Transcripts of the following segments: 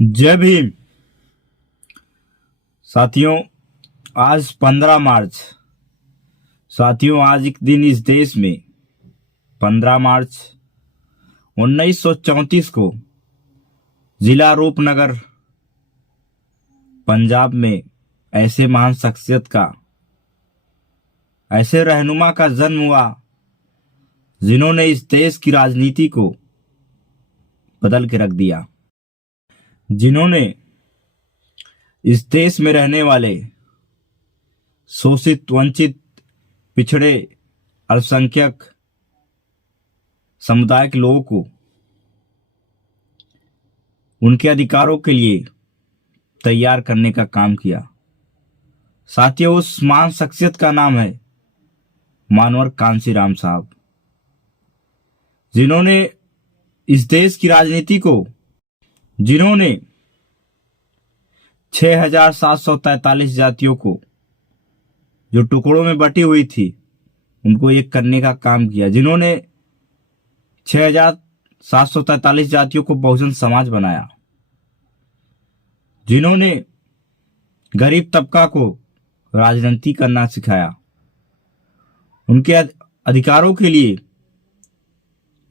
जय भीम। साथियों, आज 15 मार्च। साथियों, आज एक दिन इस देश में 15 मार्च 1934 को जिला रूपनगर पंजाब में ऐसे महान शख्सियत का, ऐसे रहनुमा का जन्म हुआ जिन्होंने इस देश की राजनीति को बदल के रख दिया, जिन्होंने इस देश में रहने वाले शोषित, वंचित, पिछड़े, अल्पसंख्यक समुदाय के लोगों को उनके अधिकारों के लिए तैयार करने का काम किया। साथियों, उस महान शख्सियत का नाम है मानवर कांशीराम साहब, जिन्होंने इस देश की राजनीति को, जिन्होंने 6,743 जातियों को जो टुकड़ों में बटी हुई थी उनको एक करने का काम किया, जिन्होंने 6,743 जातियों को बहुजन समाज बनाया, जिन्होंने गरीब तबका को राजनीति करना सिखाया, उनके अधिकारों के लिए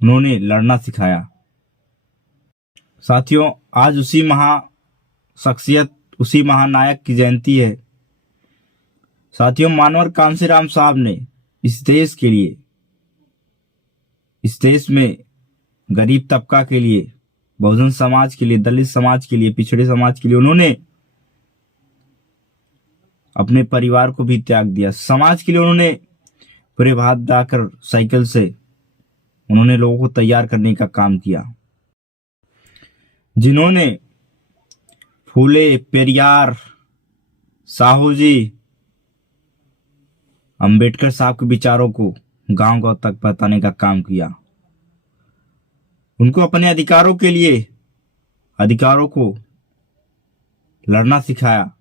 उन्होंने लड़ना सिखाया। साथियों, आज उसी शख्सियत, उसी महानायक की जयंती है। साथियों, मानवर कांशीराम साहब ने इस देश के लिए, इस देश में गरीब तबका के लिए, बहुजन समाज के लिए, दलित समाज के लिए, पिछड़े समाज के लिए उन्होंने अपने परिवार को भी त्याग दिया। समाज के लिए उन्होंने पूरे भात डाकर साइकिल से उन्होंने लोगों को तैयार करने का काम किया, जिन्होंने फूले, पेरियार, साहू जी, अंबेडकर साहब के विचारों को गांव गांव तक बताने का काम किया। उनको अपने अधिकारों के लिए, अधिकारों को लड़ना सिखाया,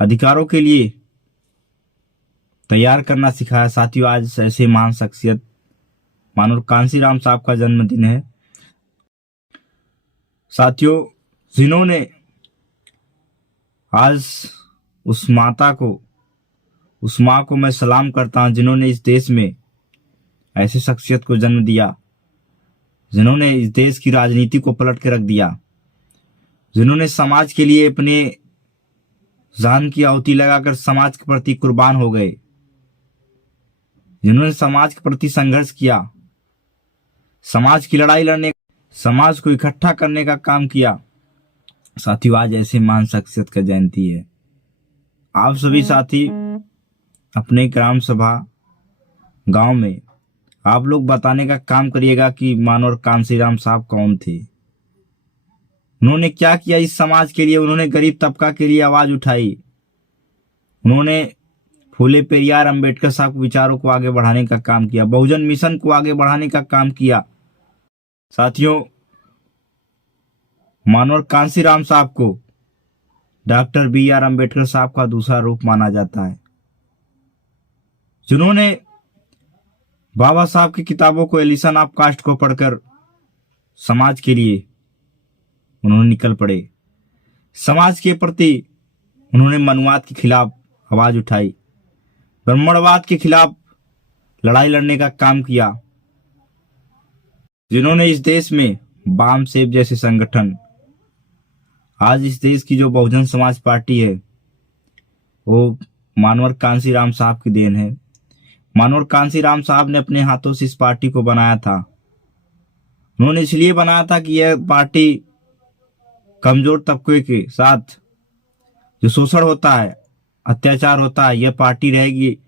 अधिकारों के लिए तैयार करना सिखाया। साथियों, आज ऐसे महान शख्सियत मानव कांशीराम साहब का जन्मदिन है। साथियों, जिन्होंने आज उस माता को, उस माँ को मैं सलाम करता हूं, जिन्होंने इस देश में ऐसे शख्सियत को जन्म दिया, जिन्होंने इस देश की राजनीति को पलट के रख दिया, जिन्होंने समाज के लिए अपने जान की आहुति लगाकर समाज के प्रति कुर्बान हो गए, जिन्होंने समाज के प्रति संघर्ष किया, समाज की लड़ाई लड़ने, समाज को इकट्ठा करने का काम किया। साथियों, आज ऐसे महान शख्सियत का जयंती है। आप सभी साथी अपने ग्राम सभा, गांव में आप लोग बताने का काम करिएगा कि मानवर कांशीराम साहब कौन थे, उन्होंने क्या किया इस समाज के लिए। उन्होंने गरीब तबका के लिए आवाज उठाई, उन्होंने फूले, पेरियार, अंबेडकर साहब के विचारों को आगे बढ़ाने का काम किया, बहुजन मिशन को आगे बढ़ाने का काम किया। साथियों, मानवर कांशीराम साहब को डॉक्टर BR अंबेडकर साहब का दूसरा रूप माना जाता है, जिन्होंने बाबा साहब की किताबों को, एलिसन ऑफ कास्ट को पढ़कर समाज के लिए उन्होंने निकल पड़े। समाज के प्रति उन्होंने मनुवाद के खिलाफ आवाज उठाई, ब्राह्मणवाद के खिलाफ लड़ाई लड़ने का काम किया, जिन्होंने इस देश में बाम सेब जैसे संगठन, आज इस देश की जो बहुजन समाज पार्टी है, वो मानवर कांशीराम साहब की देन है। मानवर कांशीराम साहब ने अपने हाथों से इस पार्टी को बनाया था। उन्होंने इसलिए बनाया था कि यह पार्टी कमजोर तबके के साथ जो शोषण होता है, अत्याचार होता है, यह पार्टी रहेगी।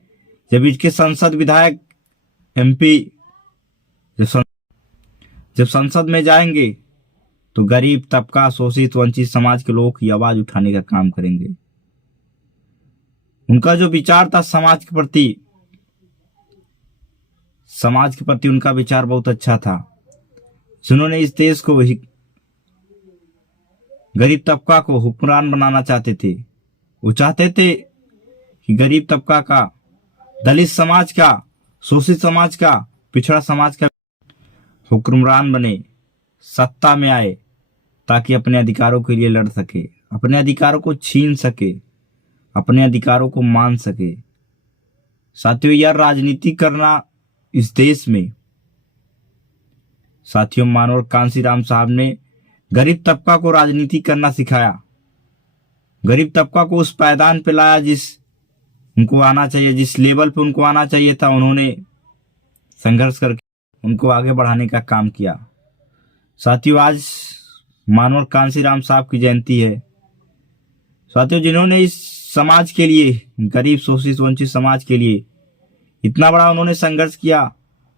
जब इसके संसद, विधायक, MP जब संसद में जाएंगे तो गरीब तबका, शोषित, वंचित समाज के लोगों की आवाज उठाने का काम करेंगे। उनका जो विचार था समाज के प्रति उनका विचार बहुत अच्छा था। जिन्होंने इस देश को, गरीब तबका को हुक्मरान बनाना चाहते थे। वो चाहते थे कि गरीब तबका का, दलित समाज का, शोषित समाज का, पिछड़ा समाज का हुक्मरान बने, सत्ता में आए, ताकि अपने अधिकारों के लिए लड़ सके, अपने अधिकारों को छीन सके, अपने अधिकारों को मान सके। साथियों, यह राजनीति करना इस देश में, साथियों, मानव कांशीराम साहब ने गरीब तबका को राजनीति करना सिखाया, गरीब तबका को उस पायदान पे लाया जिस उनको आना चाहिए, जिस लेवल पे उनको आना चाहिए था। उन्होंने संघर्ष करके उनको आगे बढ़ाने का काम किया। साथियों, आज मानव कांशीराम साहब की जयंती है। साथियों, जिन्होंने इस समाज के लिए, गरीब शोषित वंचित समाज के लिए इतना बड़ा उन्होंने संघर्ष किया,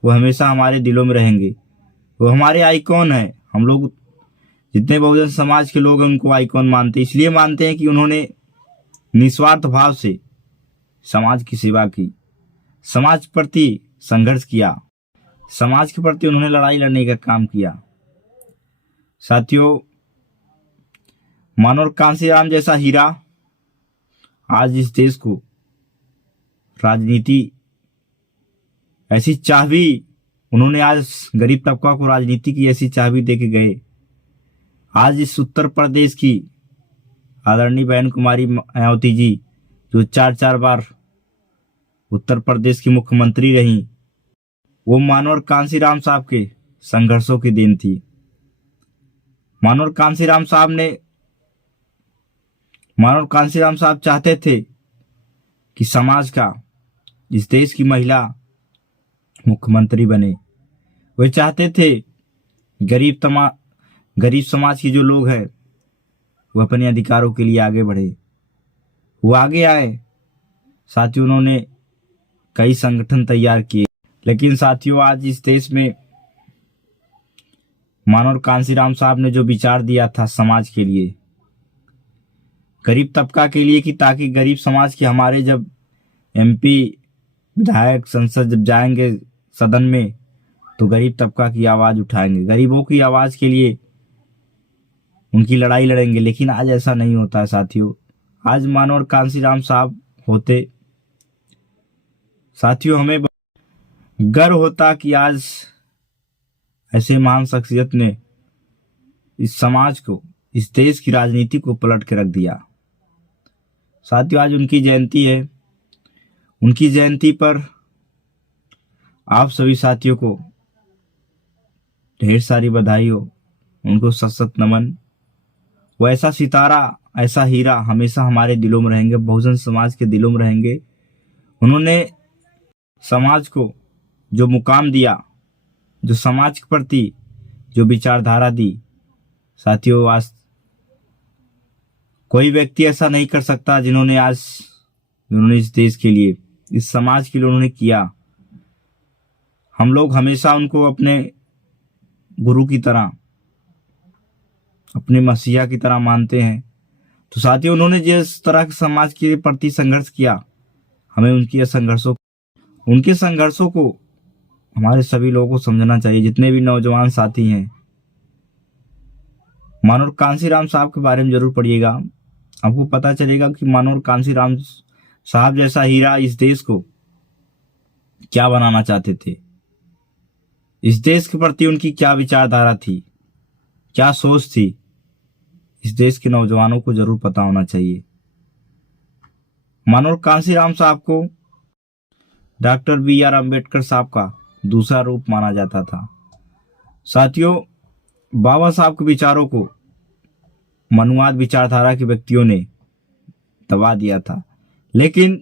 वो हमेशा हमारे दिलों में रहेंगे। वो हमारे आइकॉन है। हम लोग जितने बहुजन समाज के लोग हैं उनको आइकॉन मानते, इसलिए मानते हैं कि उन्होंने निस्वार्थ भाव से समाज की सेवा की, समाज के प्रति संघर्ष किया, समाज के प्रति उन्होंने लड़ाई लड़ने का काम किया। साथियों, मानव कांशीराम जैसा हीरा आज इस देश को राजनीति ऐसी चाबी, उन्होंने आज गरीब तबका को राजनीति की ऐसी चाबी दे के गए। आज इस उत्तर प्रदेश की आदरणीय बहन कुमारी मायावती जी, जो 4 बार उत्तर प्रदेश की मुख्यमंत्री रही, वो मानव कांशीराम साहब के संघर्षों की देन थी। मानव कांशीराम साहब चाहते थे कि समाज का, इस देश की महिला मुख्यमंत्री बने। वे चाहते थे गरीब समाज के जो लोग हैं वो अपने अधिकारों के लिए आगे बढ़े, वो आगे आए। साथियों, उन्होंने कई संगठन तैयार किए, लेकिन साथियों, आज इस देश में मानव कांशीराम साहब ने जो विचार दिया था समाज के लिए, गरीब तबका के लिए, कि ताकि गरीब समाज के हमारे जब MP विधायक संसद जब जाएंगे सदन में तो गरीब तबका की आवाज उठाएंगे, गरीबों की आवाज के लिए उनकी लड़ाई लड़ेंगे। लेकिन आज ऐसा नहीं होता है। साथियों, आज मानव कांशीराम साहब होते, साथियों, हमें गर्व होता कि आज ऐसे महान शख्सियत ने इस समाज को, इस देश की राजनीति को पलट के रख दिया। साथियों, आज उनकी जयंती है। उनकी जयंती पर आप सभी साथियों को ढेर सारी बधाई हो, उनको सत सत नमन। वो ऐसा सितारा, ऐसा हीरा हमेशा हमारे दिलों में रहेंगे, बहुजन समाज के दिलों में रहेंगे। उन्होंने समाज को जो मुकाम दिया, जो समाज के प्रति जो विचारधारा दी, साथियों, आज कोई व्यक्ति ऐसा नहीं कर सकता जिन्होंने इस देश के लिए, इस समाज के लिए उन्होंने किया। हम लोग हमेशा उनको अपने गुरु की तरह, अपने मसीहा की तरह मानते हैं। तो साथियों, उन्होंने जिस तरह के समाज के प्रति संघर्ष किया, हमें उनके संघर्षों को हमारे सभी लोगों को समझना चाहिए। जितने भी नौजवान साथी हैं, मानव कांशीराम साहब के बारे में जरूर पढ़िएगा। आपको पता चलेगा कि मानव कांशीराम साहब जैसा हीरा इस देश को क्या बनाना चाहते थे, इस देश के प्रति उनकी क्या विचारधारा थी, क्या सोच थी, इस देश के नौजवानों को जरूर पता होना चाहिए। मानव कांशीराम साहब को डॉक्टर BR अम्बेडकर साहब का दूसरा रूप माना जाता था। साथियों, बाबा साहब के विचारों को मनुवाद विचारधारा के व्यक्तियों ने दबा दिया था, लेकिन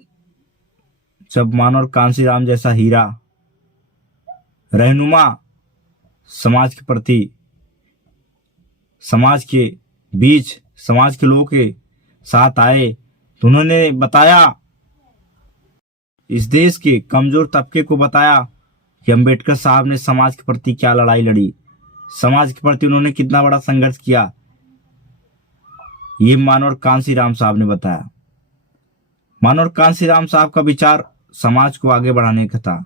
जब मानव कांशीराम जैसा हीरा रहनुमा समाज के प्रति, समाज के बीच, समाज के लोगों के साथ आए, तो उन्होंने बताया, इस देश के कमजोर तबके को बताया कि अम्बेडकर साहब ने समाज के प्रति क्या लड़ाई लड़ी, समाज के प्रति उन्होंने कितना बड़ा संघर्ष किया। ये मानव कांशीराम साहब ने बताया। मानव कांशीराम साहब का विचार समाज को आगे बढ़ाने का था।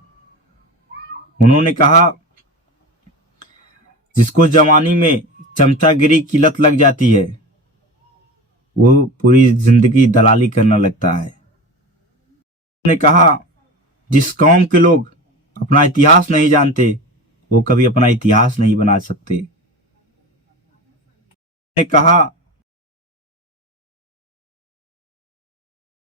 उन्होंने कहा, जिसको जवानी में चमचागिरी की लत लग जाती है, वो पूरी जिंदगी दलाली करना लगता है। उन्होंने कहा, जिस कौम के लोग अपना इतिहास नहीं जानते, वो कभी अपना इतिहास नहीं बना सकते। ने कहा